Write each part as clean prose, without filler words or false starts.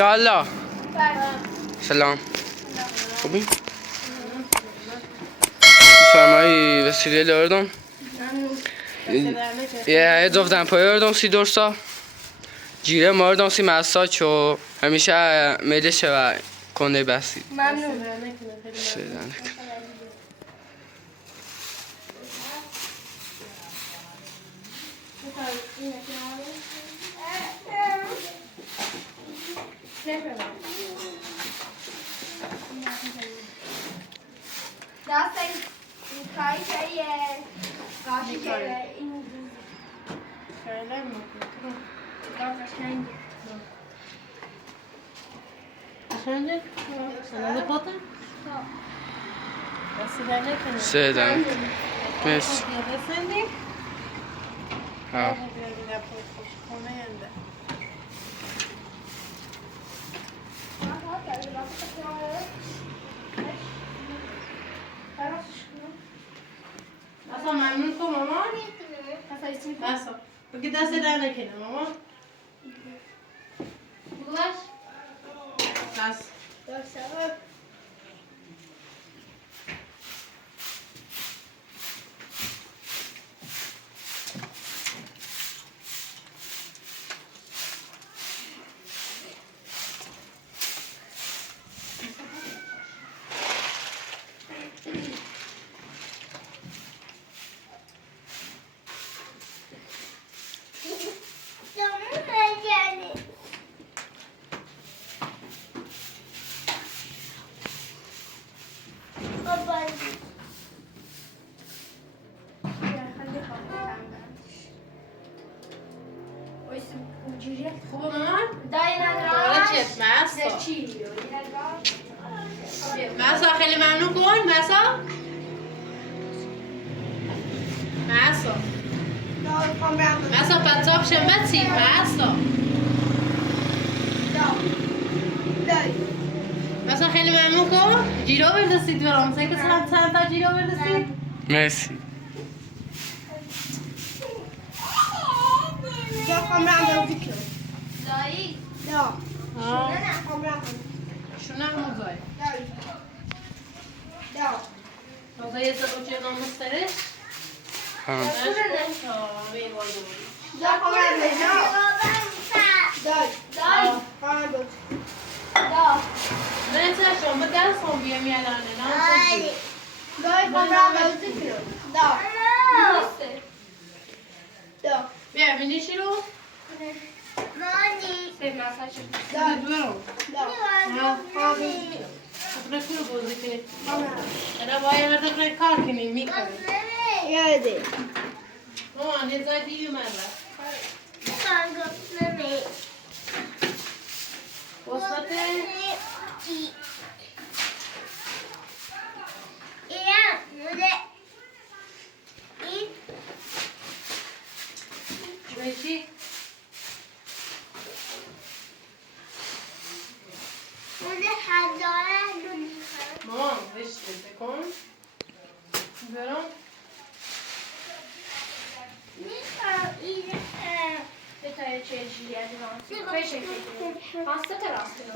یالا سلام خوبی؟ میفرمایی وسیله لردم یه دفتن پایردم 34 سال جیره ماردم سی مساج و همیشه میده شوه کنده بسید ممنون شدن دست این کاری که قاشی که این Schöne? Eine Potte? Was ist deine Kinder? شدن مرسی Was sind die? ها Alltså mamma kom mamma. Alltså, vilket där ser den killen mamma? Bulaş. Kas. خوبه مامان؟ حالا چه؟ مسا خیلی ممنون کن مسا مسا پتاب شمتی مسا خیلی ممنون کن جیرو بردستید برام سه کسی هم چند تا جیرو بردستید مرسی Jag kommer andra och fickor. Dai. Ja. آه. Nej, kommer andra. شونه همون زای Ja. موضوع یه زبون چه نام مسترش ها Jag kommer andra. Ja. Dai. Dai. Pardon. Ja. نه چه شما درس هم بیام یادم نه Dai kommer andra och fickor. Ja. Ja. بیا بینی چی رو؟ Nani. Säg massage. دار برو Ja. خبره کنو بوزی که انا باید ارده برای کار کنیم میکنیم Gör det. مامان یه زای دیگه من را وسطه بچی مامان بشته بکن برم Pasta terrassen.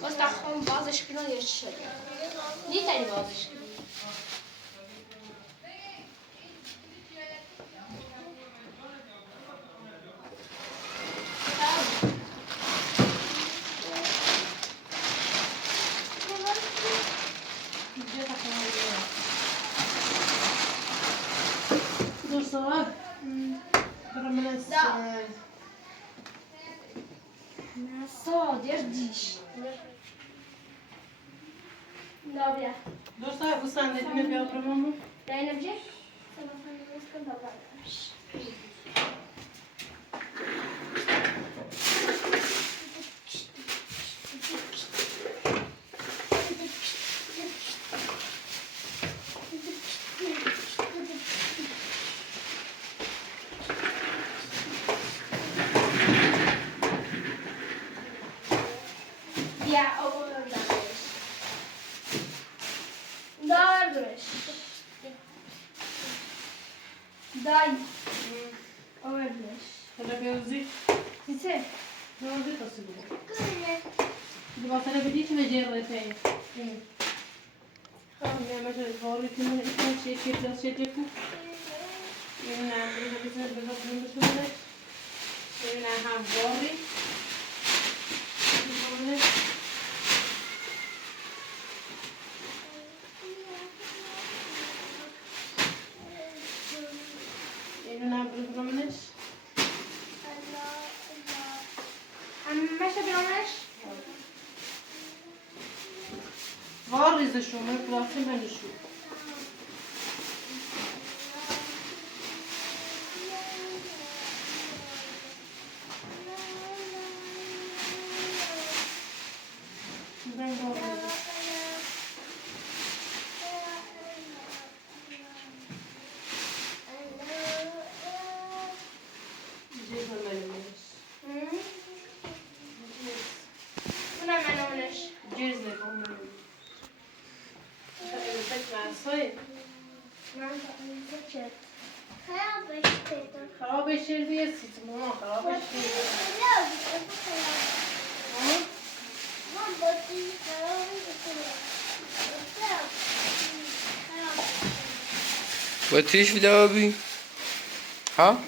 Was da gewoon basisch genoeg is. Niet een basisch. دور سوال برم من از Så, det är dish. Dobra. دور سوال بوستان دیدیم بیا برم Daj na gdzie? Dobra. Ja, oglądałeś. Dobrześ. Daj. Oglądałeś. حالا بیوزی Widzicie? نازی تصیب بود. دوباره بدی که مجرد تایی. خب میامد واری که من چه دست چه کو. این نمیشه بزنم بزنم بزنم. این هم واری. اینو نبردمش. همشه بیامش وار ریزشون من پلاستیک بنشون. خرابش شدی سیت مامان خرابش شدی. باتریش بیده آبی؟ ها؟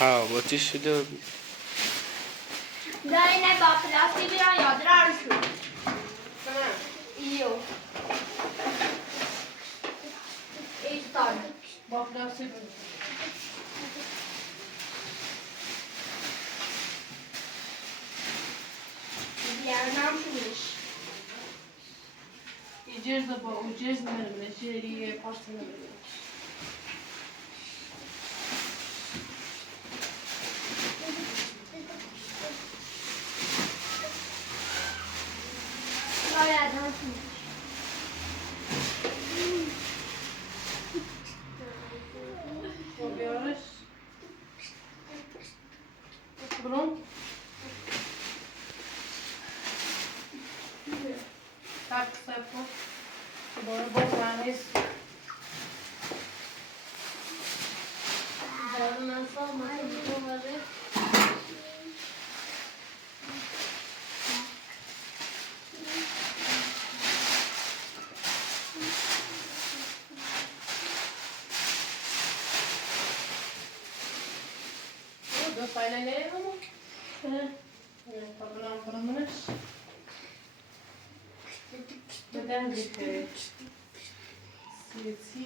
ها باتریش بیده آبی؟ دای نه با پلاستیک بیرون یاد را رسول ایو ایستان با پلاستیک بیارنام شدش İcazda bu ucuz nerede şehriye pastını veriyor. بیارنام شدش Koyuyoruz. Bunun tak sapı. Bunu bozmanız. Canından salmasın bunları. Dua payla ne ama? Tabulan fırınmış. Neden gitti? Siyasi.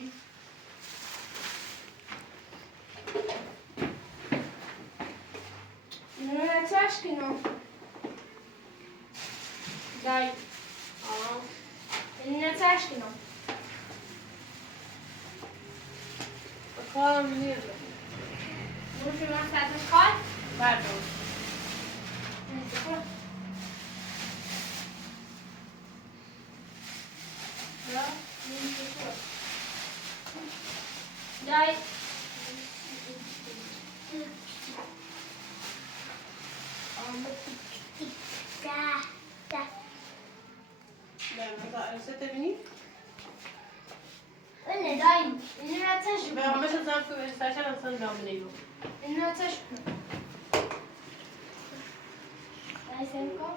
نه چشکنو دای نه چشکنو Bakalım nerede? bunu şuradan satış kal Pardon. دای Ben de arası tebini. نه دای نه چشکنو Ben ama şu zaman istersen aslan namını نه چشکنو دای sen kal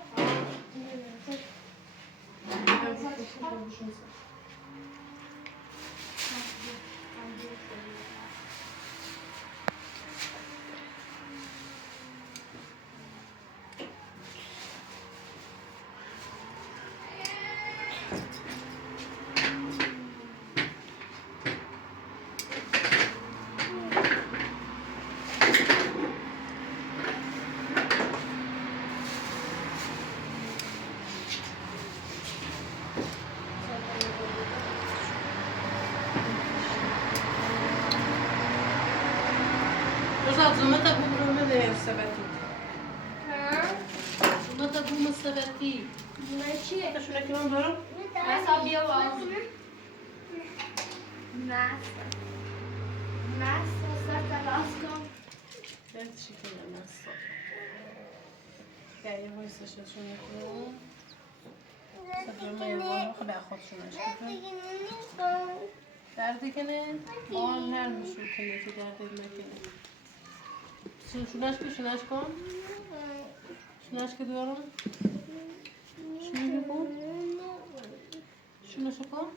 Rosa, zuma ta bu mu ne sebeti? ها Zuma ta bu mu sebeti? ماشي Ta şuna kiman doğru? ماسا بیا باز ماسا ماسا سرت لاسکو Ben teşekkür ederim. Nasıl? Yani bu işte şunu yapıyorum. Sabırma yapalım. Haber خودشون اشکال. درد کنه؟ آن نرمش رو کنه که درد مکنه. شونش کن شونش که دوارم شونش کن شونش کن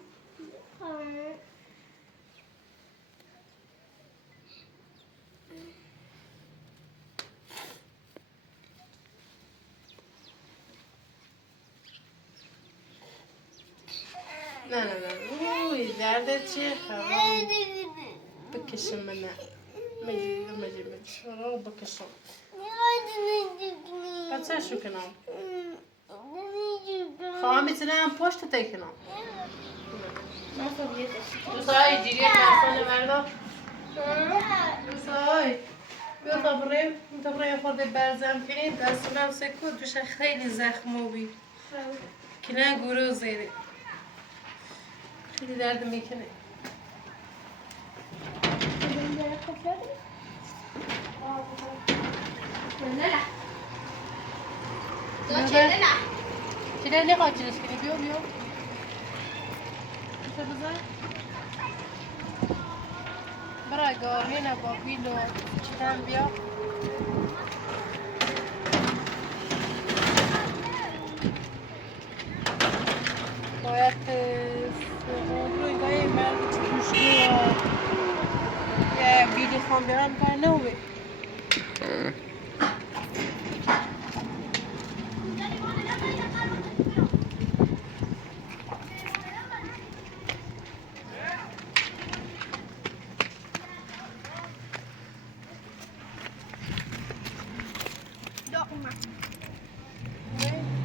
نه اوی دردت چیه خواهم بکشم منه مجید رو بکشم بچه شو کنم خواهم میتونم پشت تکنم دوستای جیریه نفسانه مردا دوستای بیا تا بریم خورده برزم کنید دستونم سکود دوشه خیلی زخمو بی کنه گروه زیده خیلی درد میکنه چیله نخواه چیلش کنی بیو بیو چه بزن برای گارمینه با بیل و چیتن بیا باید روی گاهی مرد چیزوشگی و بیلی خوام بیرم کار نوه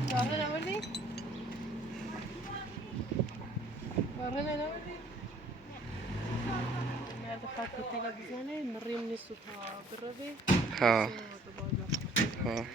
داره نوردی؟ داره نوردی؟ مرد خاکی تلا بزنه مریم نیستو تا بروی ها ها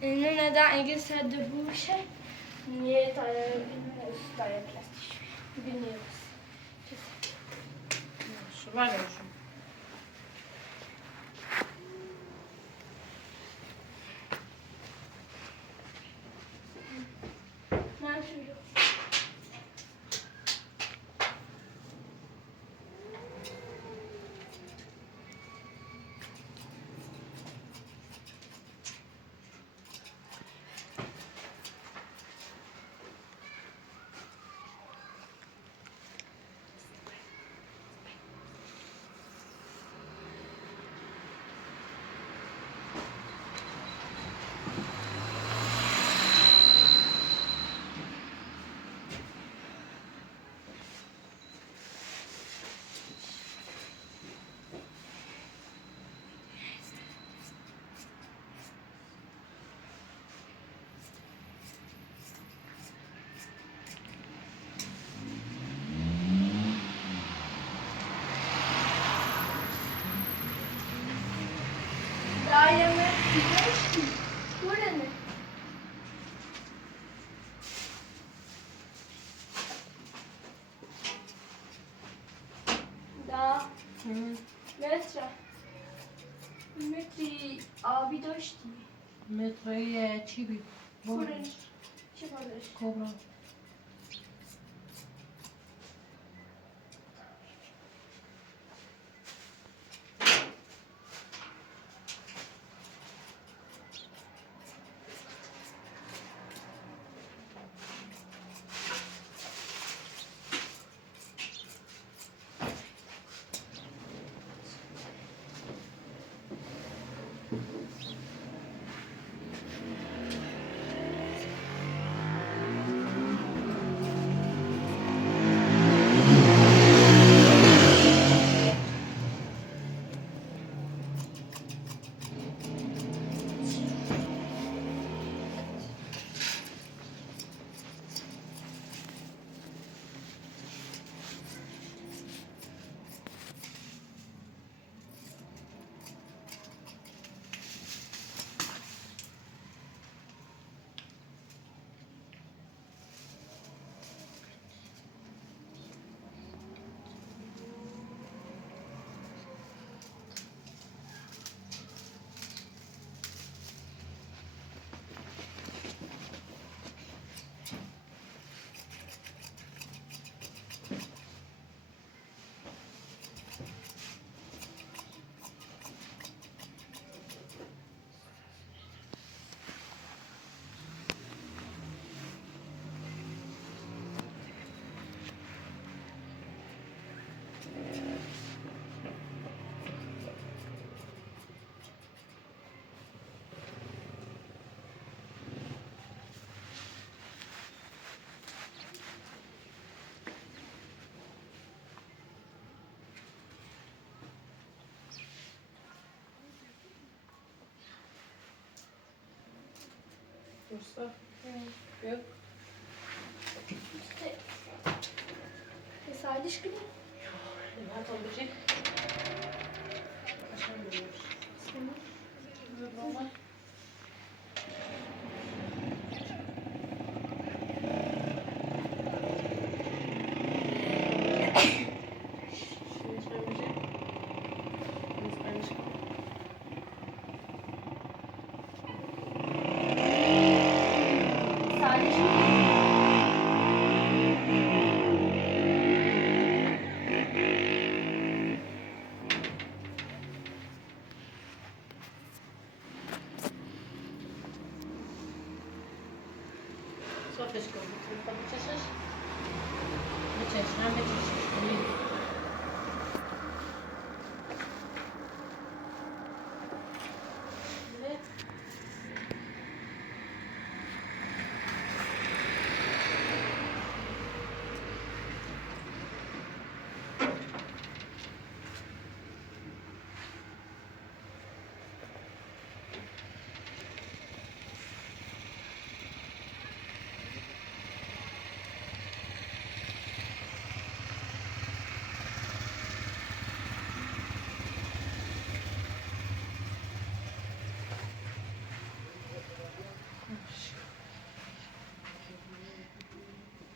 اینو نده اگه سد بوشه نیه تایه پلاستیش بینیوز شو بله شو من شروع Buranın. Da metra. Metri abi داشتی. مترای چی بی؟ پرش. چی پرش؟ کبرا. درسته؟ بیا. Mesajlış gibi. نه تا بچی. قشنگ بیار. Tamam. صافش کن. میخواد بچشش؟ بچش. هم بچشش.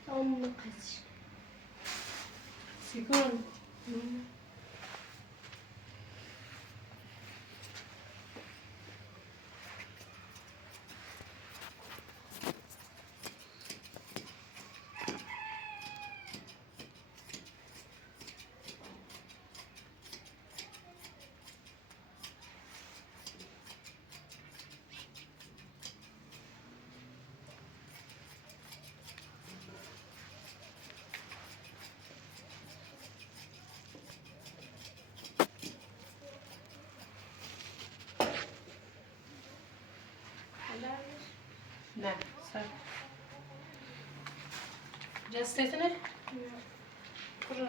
Tamam kaç. سیکون. نه سر. جستتنه؟ کجا؟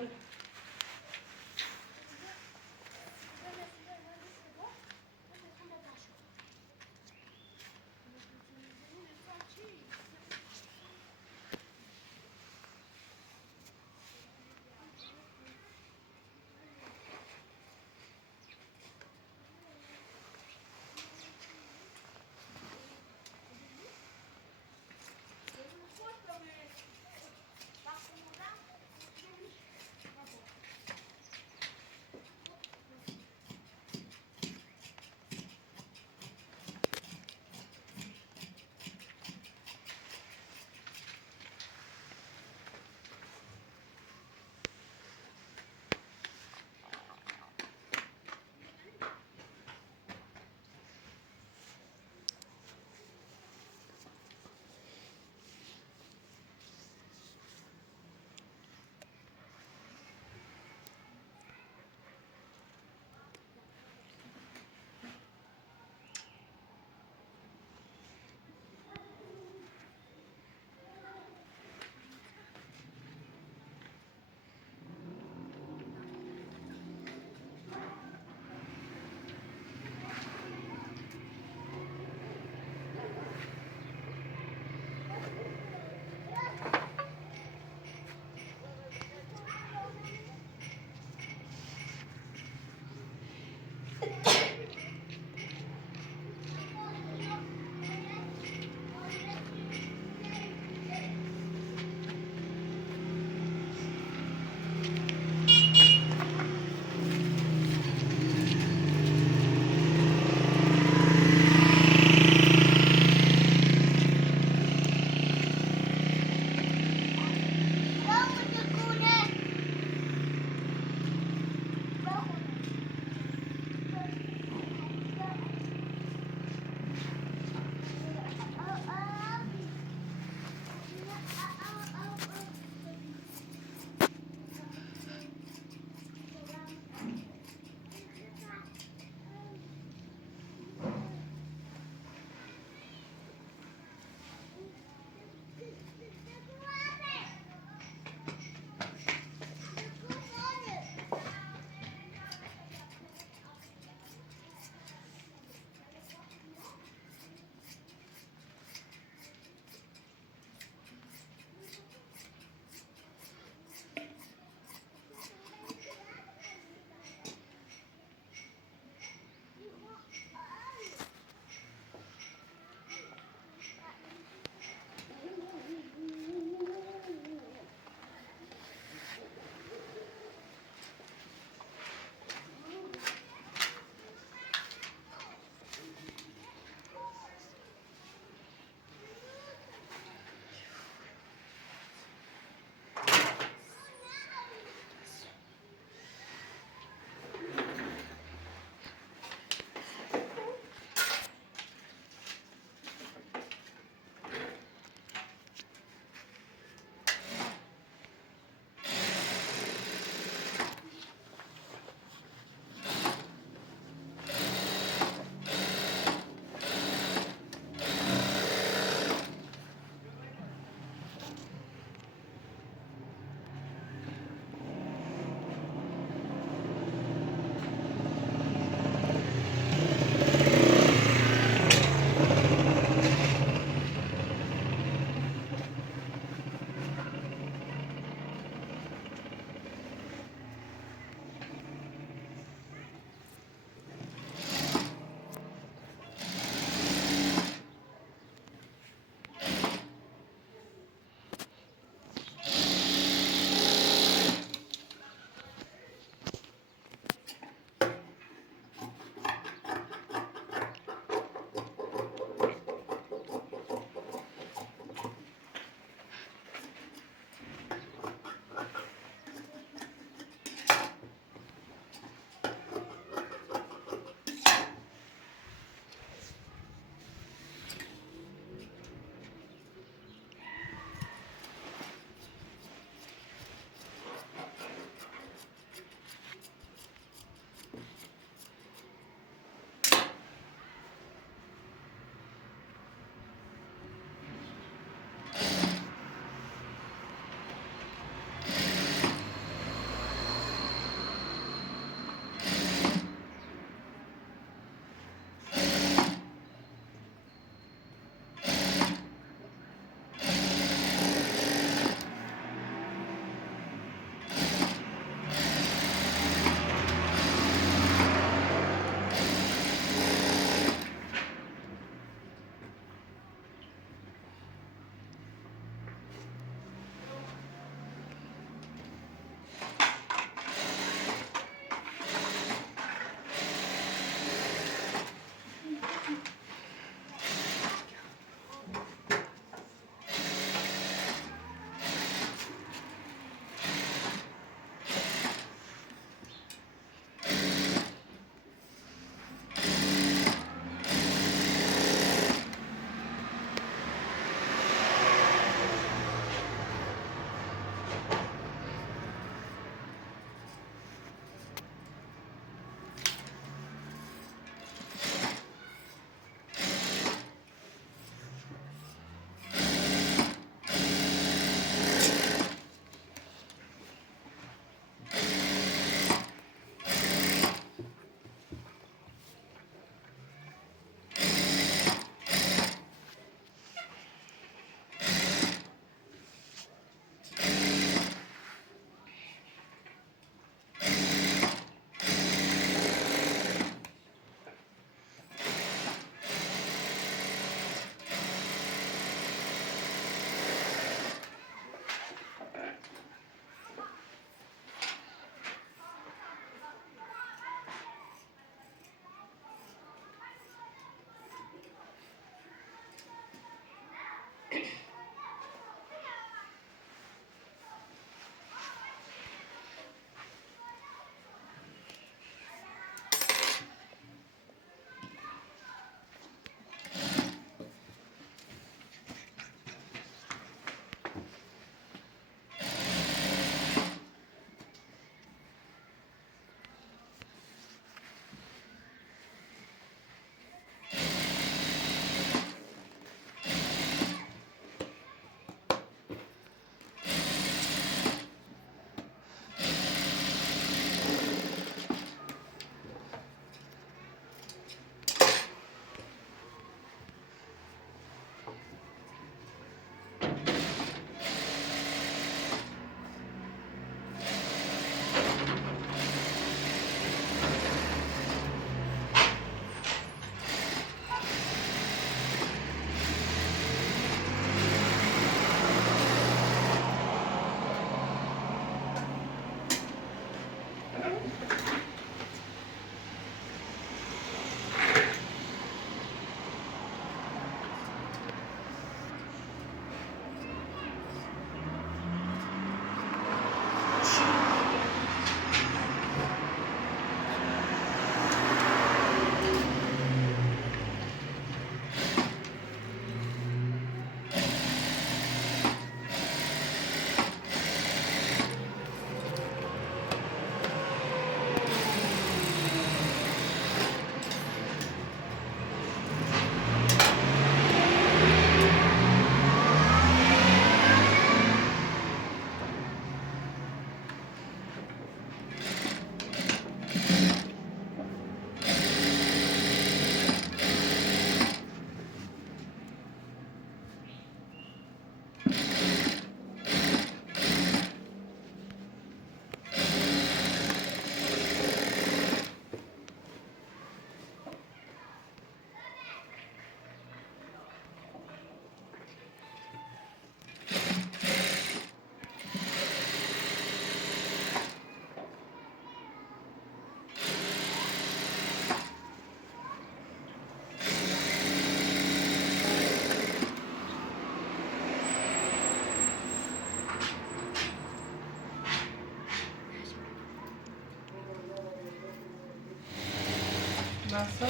مسا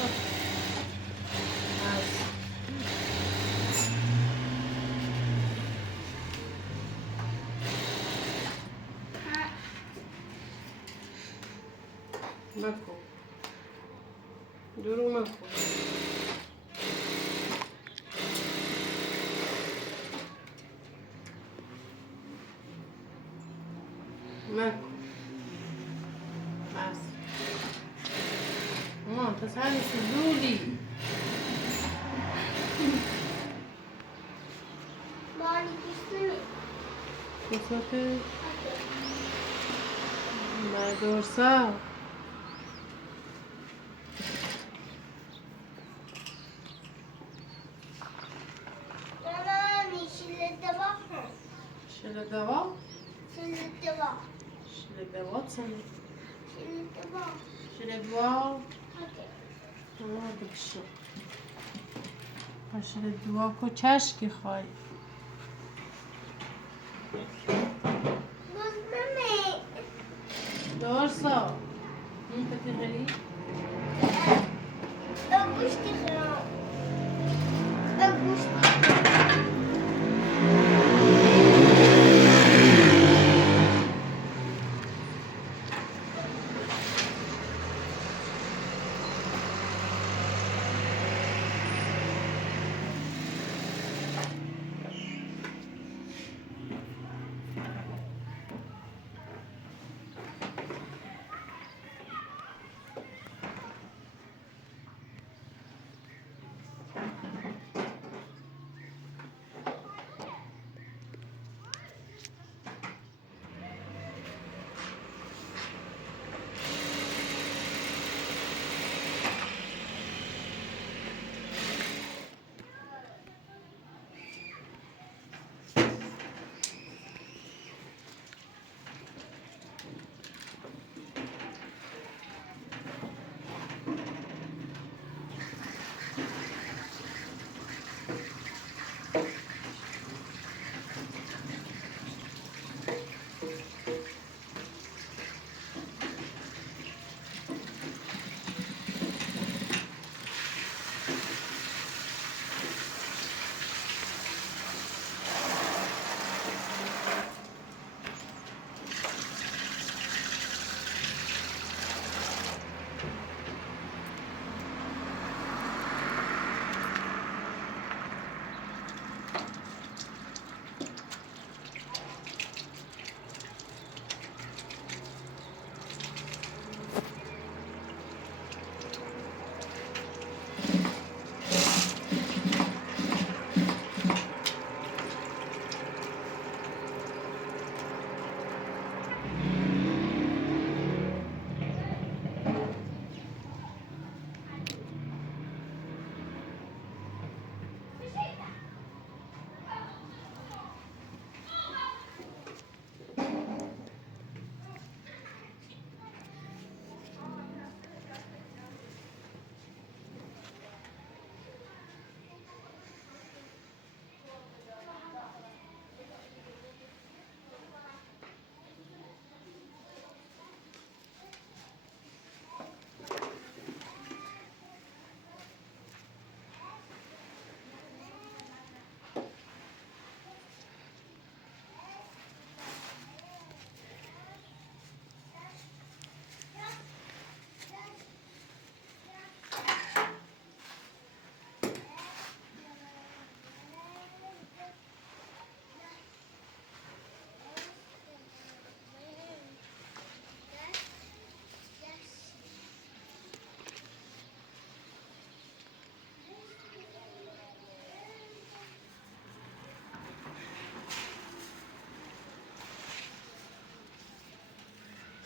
از مکو درو مکو مکو بس پسر سزولی Bari üstüne. کساته مدرسه Nana şilede bak mı? شل دوا Şilede bak. شل دوا سنه Şilede bak. شل دوا Hadi. بکشو شل دوا کو چشکی خواهی Buz meme. دارسا این پتی هری Öpüş tıkıyor. Öpüş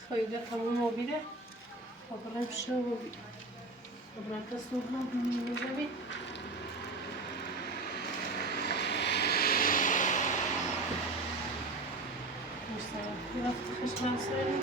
خیلی تمام آبیره خبرم شو آبیره خبرم کسو هم میزنی مرسا رفت خشم سری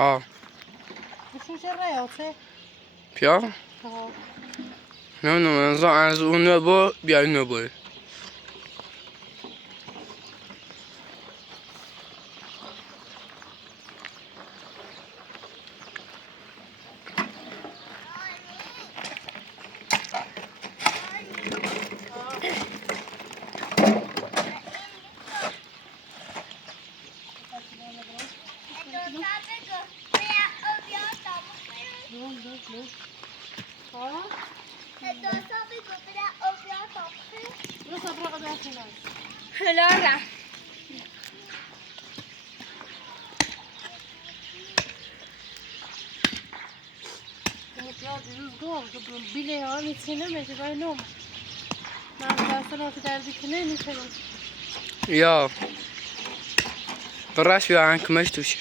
ها بشو چه رایاته؟ بیا ها نه از اون نبا بیا این نبا Hello. بیله ها میتونه میشه باید نوم من اصلا فی دردی کنه میتونم یا براش بیا عنکمش توش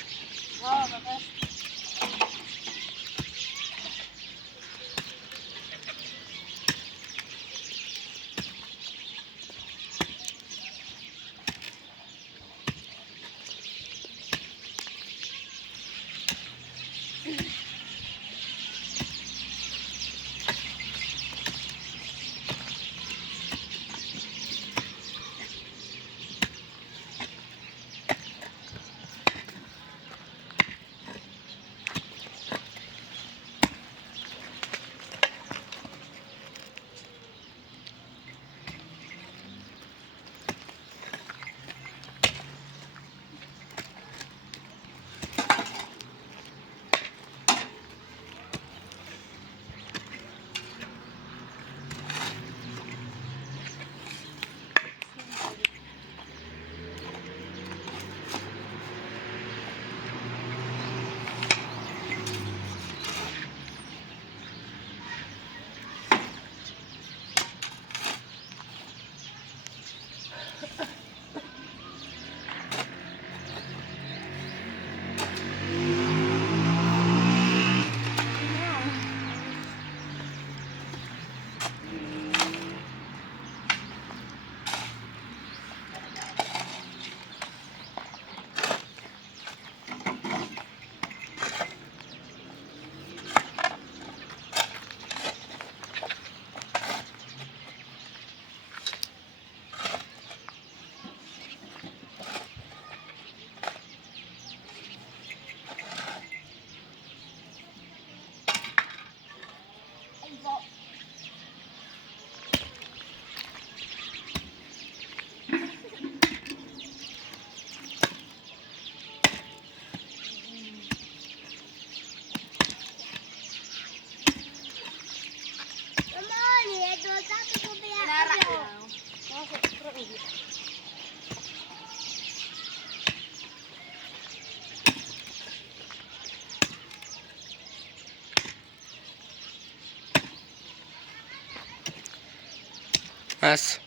بس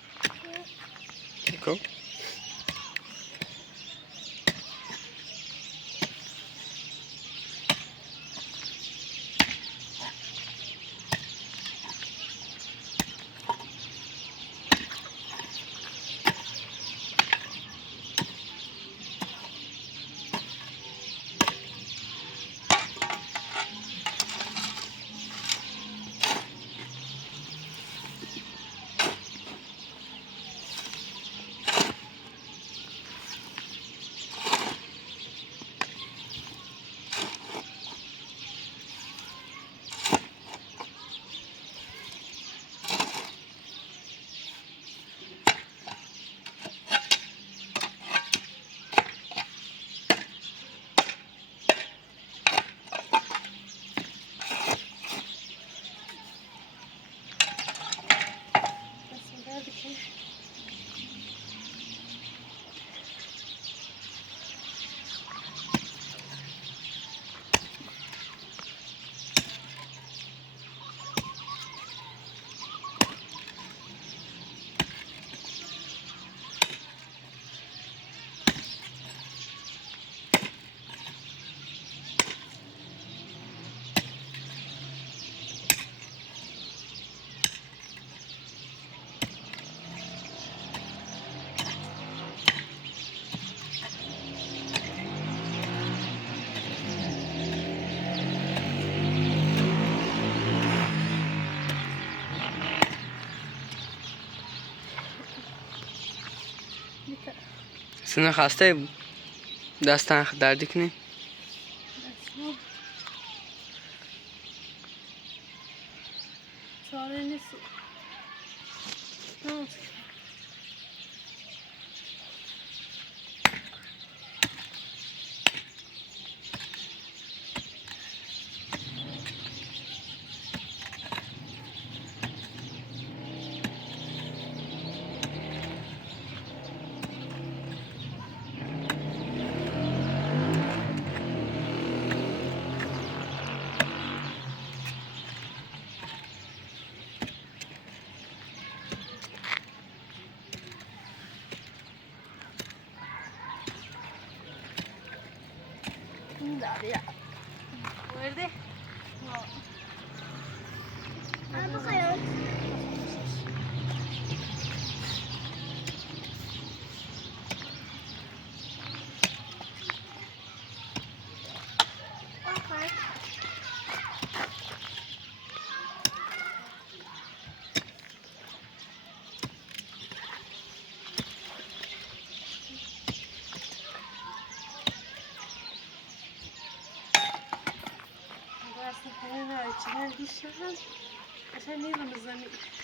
کو سینه خسته بود دستن دردی کنی چاره نیست نه Dari. Where Ano kayo? Okay. Aslında hayal içine bir şey. Aşağı niye bana zannet?